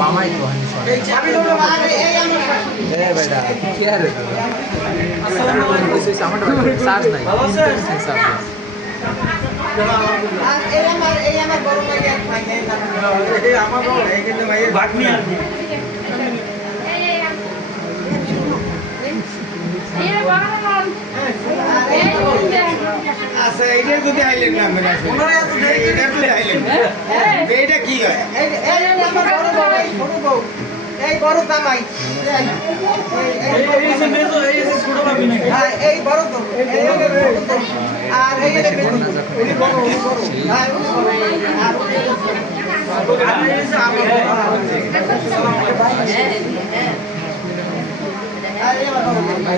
মামাই তো বেটা কি আর চার্জ নাই আচ্ছা এইটার যদি আইলেন না মেরে আছে এইটার যদি আইলেন এইটা কি হয় আমার বড় বউ ছোট বউ এই বড় জামাই এই বড় তো আর এই বড়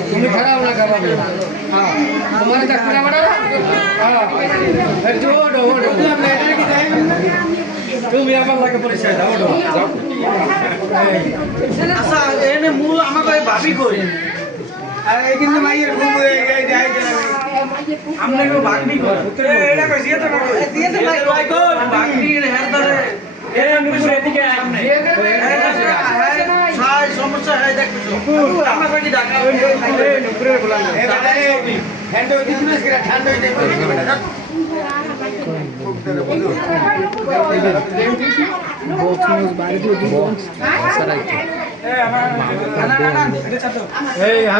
তুমি খারাপ না খারাপ हाँ तुम्हारे चक्कर बड़ा हाँ जो डो मैटर की जाए तुम यहाँ पर लगे पुलिस है जाओ डो আচ্ছা এনে মূল আমাকে ভাবি কই अरे कितने माइयर घूम गए जाए আমরা কেউ ভাগনি কই এটা কই দিয়ে তো ভাই কই ভাগনি হেরদারে এটা মুখে এদিকে সামনে সাই সমস্যা হয় দেখছো আমরা কই ঢাকা নুপুরে বলা হ্যান্ড ওই দিন না সেটা ঠান্ডা হয়ে যাবে বাড়ি দিয়ে